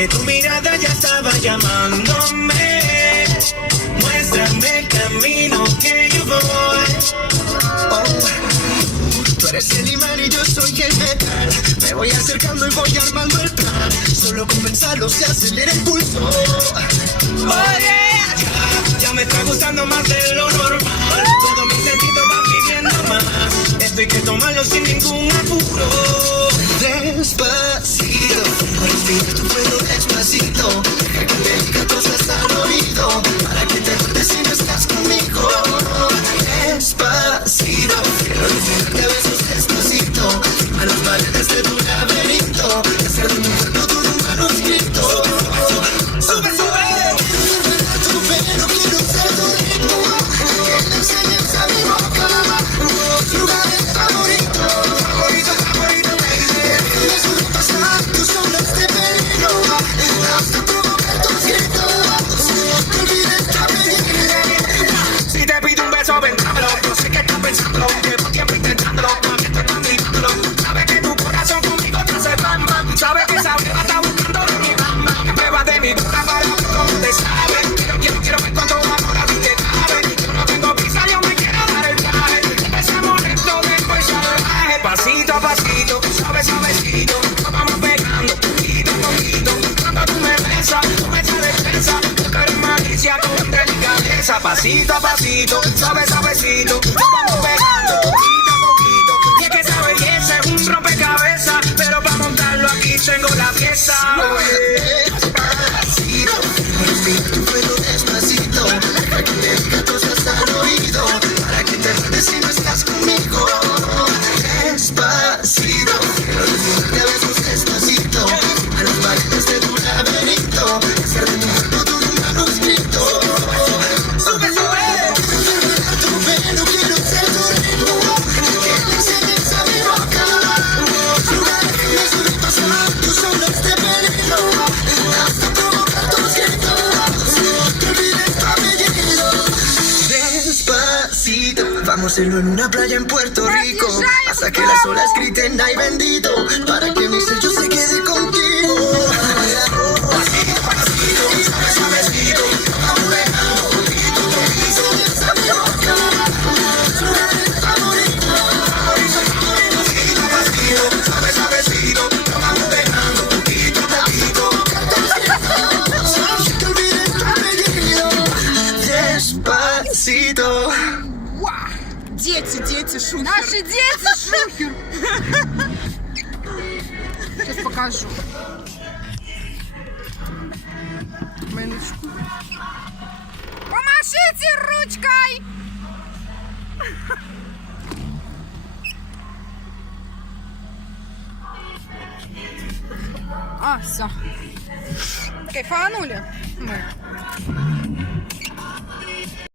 que tu mirada ya estaba llamándome. Muéstrame el camino que yo voy. Tú eres el imán y yo soy el metal. Me voy acercando y voy armando el plan. Solo con pensarlo se acelera el pulso. Oye, ya me está gustando más de lo normal. Todo mi sentido va pidiendo más. Esto hay que tomarlo sin ningún apuro. Despacito, respira tu pelo despacito. Deja que te diga cosas al oído, para que te acuerdes si no estás conmigo. Despacito, quiero desnudarte a besos despacito. A las paredes de tu laberinto, hacer de mi cuerpo todo un manuscrito. Sube, sube. Tu pelo quiero ser tu ritmo. Que le enseñes a mi boca lugares favoritos. Favorito, favorito, baby. Me sube pasar tus ondas de peligro. Hasta provocar tus gritos. No olvides que me si te pido un beso, ven, dámelo. Yo sé que estás pensándolo. Llevo tiempo intentándolo. Todavía estoy conmigándolo. Sabes que tu corazón conmigo te hace bam, bam. Sabes que esa beba está buscando de mi bam, bam. Prueba de mi boca para ver cómo te sabe. Quiero ver cuánto amor a ti te cabe. Yo no tengo prisa, yo me quiero dar el viaje. Empezamos lento, después salvaje. Pasito a pasito, suave, suavecito. Nos vamos pegando, poquito a poquito. Cuando tú me besas, tú me echas defensa. Tú eres malicia con delicadeza. Pasito a pasito, suave, suavecito. Nos vamos pegando, poquito a poquito. Y es que esa belleza es un rompecabezas. Pero para montarlo aquí tengo la pieza. Despacito, respira tu pelo despacito. Deja que te diga cosas al oído, para que te acuerdes si no estás conmigo. Despacito, quiero desnudarte a besos despacito. A las paredes de tu laberinto, hacer de mi cuerpo todo un manuscrito. Sube, sube. Tu pelo quiero ser tu ritmo. Que le enseñes a mi boca lugares que me suelen pasar tus ondas de peligro. Hasta provocar tus gritos. No olvides tu apellido. Despacito, vamos a hacerlo en una playa en Puerto Rico. Hasta que las olas griten ay bendito, para que mi sello se quede contigo. Pasito, pasito, suave, suavecito. Vamos pegando poquito, poquito. Esa mi boca, lugares favoritos. Favorito, favorito, pasito, suave, suavecito. Vamos pegando poquito, poquito. No te olvides tu apellido. Despacito. Дети, шухер. Наши дети Шухер. Сейчас покажу. Минуточку. Помашите ручкой! А, все. Кайфанули мы.